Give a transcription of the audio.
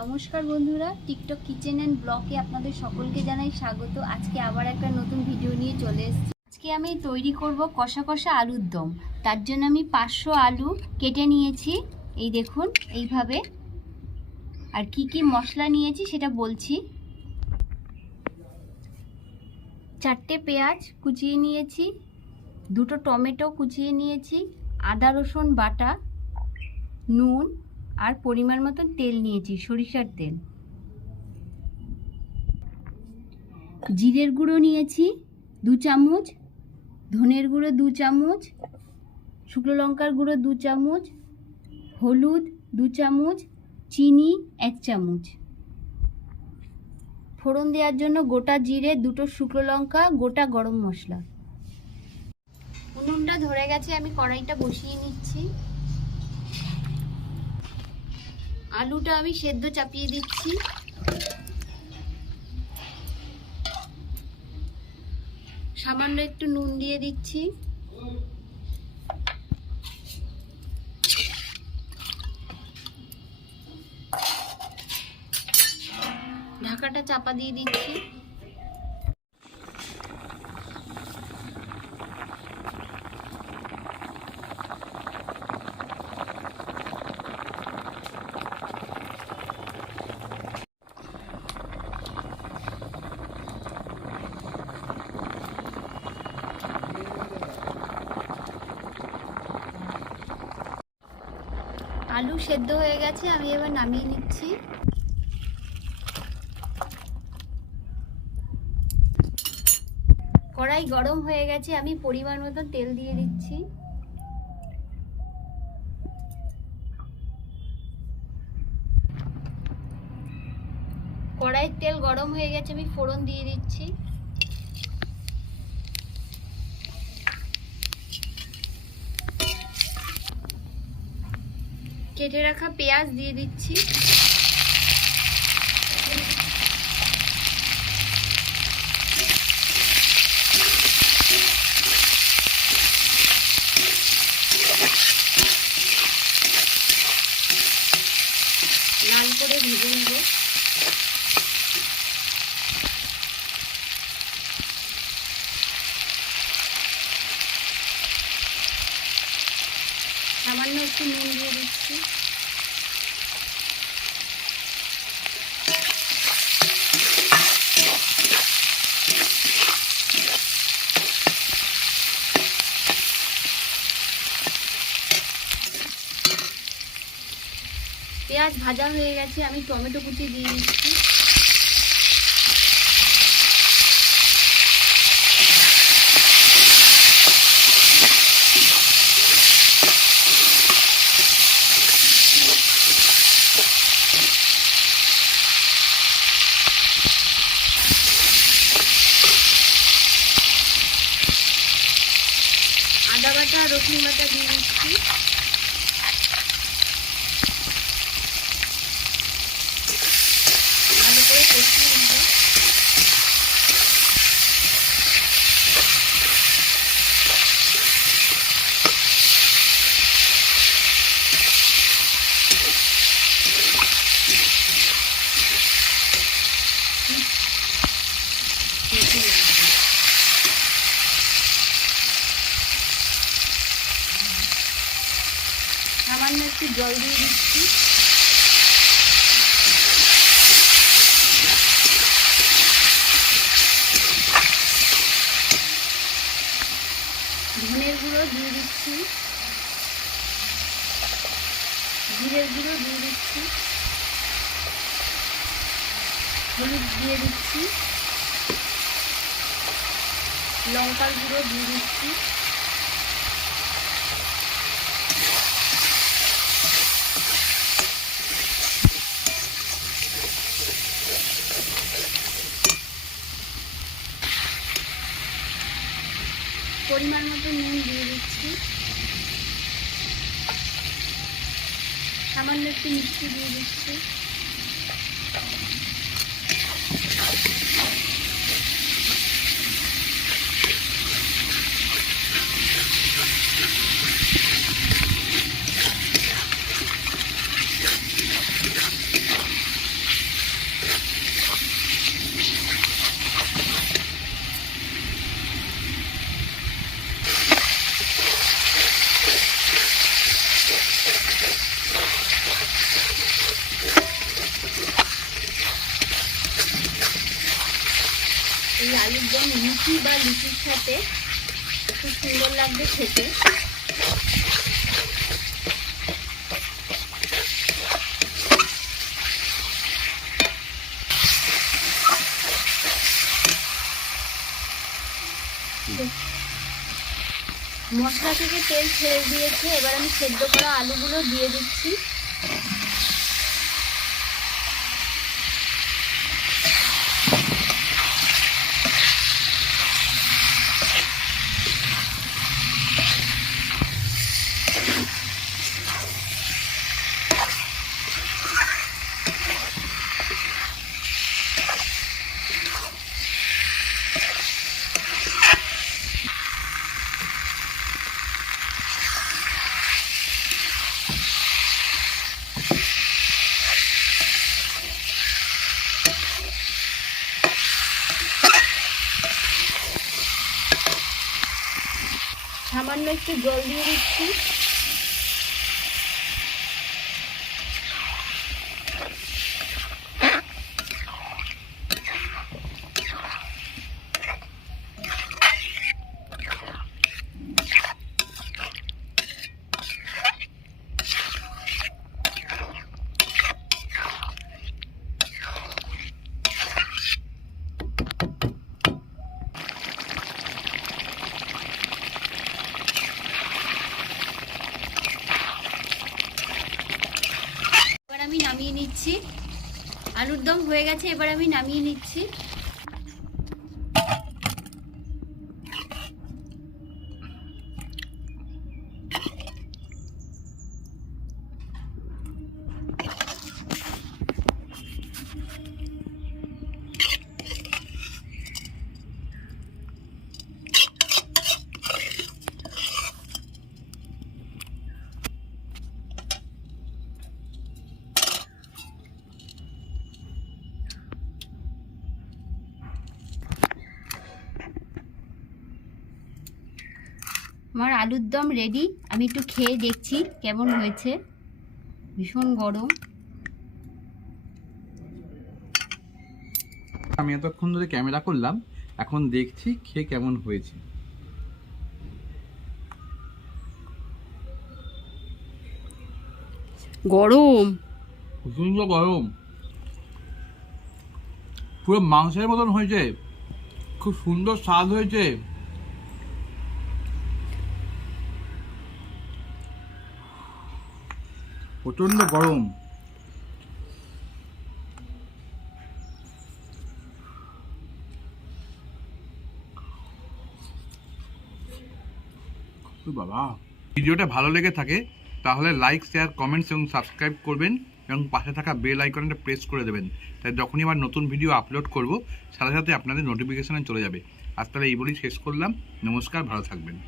নমস্কার বন্ধুরা TikTok kitchen and ব্লকে আপনাদের সকলকে জানাই স্বাগত। আজকে আবার একটা নতুন ভিডিও নিয়ে চলে এসেছি। আজকে আমি তৈরি করব কষা কষা আলুর দম। তার জন্য আমি পাঁচশো আলু কেটে নিয়েছি। এই দেখুন, এইভাবে। আর কি কি মশলা নিয়েছি সেটা বলছি। চারটে পেঁয়াজ কুচিয়ে নিয়েছি। দুটো টমেটো কুচিয়ে নিয়েছি। আদা রসুন বাটা, নুন আর পরিমাণ মতন তেল নিয়েছি, সরিষার তেল। জিরের গুঁড়ো নিয়েছি দু চামচ, ধনের গুঁড়ো দু চামচ, শুকনো লঙ্কার গুঁড়ো দু চামচ, হলুদ দু চামচ, চিনি এক চামচ। ফোড়ন দেওয়ার জন্য গোটা জিরে, দুটো শুকনো লঙ্কা, গোটা গরম মশলা। উনুনটা ধরে গেছে, আমি কড়াইটা বসিয়ে নিচ্ছি। আলুটা আমি সেদ্ধ চাপিয়ে দিচ্ছি। সামান্য একটু নুন দিয়ে দিচ্ছি। ঢাকাটা চাপা দিয়ে দিচ্ছি। আলু সেদ্ধ হয়ে গেছে, আমি এবার নামিয়ে নিচ্ছি। কড়াই গরম হয়ে গেছে, আমি পরিমাণ মতো তেল দিয়ে দিচ্ছি। কড়াইয়ের তেল গরম হয়ে গেছে, আমি ফোড়ন দিয়ে দিচ্ছি। কেটে রাখা পেঁয়াজ দিয়ে দিচ্ছি লাল করে ভেজে নেব সামান্য একটু নুন দিয়ে দিচ্ছি। পেঁয়াজ ভাজা হয়ে গেছে আমি টমেটো কুচি দিয়ে দিচ্ছি আদা বাটা রসুন বাটা দিয়ে দিচ্ছি ভালো করে কষিয়ে নেব সামান্য একটু জল দিয়ে দিচ্ছি। ধনের গুঁড়ো দিয়ে দিচ্ছি। জিরের গুঁড়ো দিয়ে দিচ্ছি। হলুদ দিয়ে দিচ্ছি। লঙ্কার গুঁড়ো দিয়ে দিচ্ছি। পরিমাণ মতো নুন দিয়ে দিচ্ছি। সামান্য একটু মিষ্টি দিয়ে দিচ্ছি। একদম লুচি বা লুচির সাথে খুব সুন্দর লাগবে খেতে। মশলা থেকে তেল ছেড়ে দিয়েছে, এবার আমি সেদ্ধ করা আলুগুলো দিয়ে দিচ্ছি। সামান্য একটু জল দিয়ে দিচ্ছি এবার আমি নামিয়ে নিচ্ছি আলুর দম হয়ে গেছে এবার আমি নামিয়ে নিচ্ছি। আমার আলুর দম রেডি আমি একটু খেয়ে দেখছি কেমন হয়েছে। ভীষণ গরম। আমি এতক্ষণ ধরে ক্যামেরা করলাম এখন দেখছি খেয়ে কেমন হয়েছে। গরম। প্রচণ্ড গরম। পুরো মাংসের মতন হয়েছে। খুব সুন্দর স্বাদ হয়েছে। প্রচণ্ড গরম। বাবা। ভিডিওটা ভালো লেগে থাকে, তাহলে লাইক শেয়ার কমেন্টস এবং সাবস্ক্রাইব করবেন এবং পাশে থাকা বেল আইকনটা প্রেস করে দেবেন। তাই যখনই আবার নতুন ভিডিও আপলোড করব, সাথে সাথে আপনাদের নোটিফিকেশানে চলে যাবে। আজ তাহলে এই বলেই শেষ করলাম। নমস্কার, ভালো থাকবেন।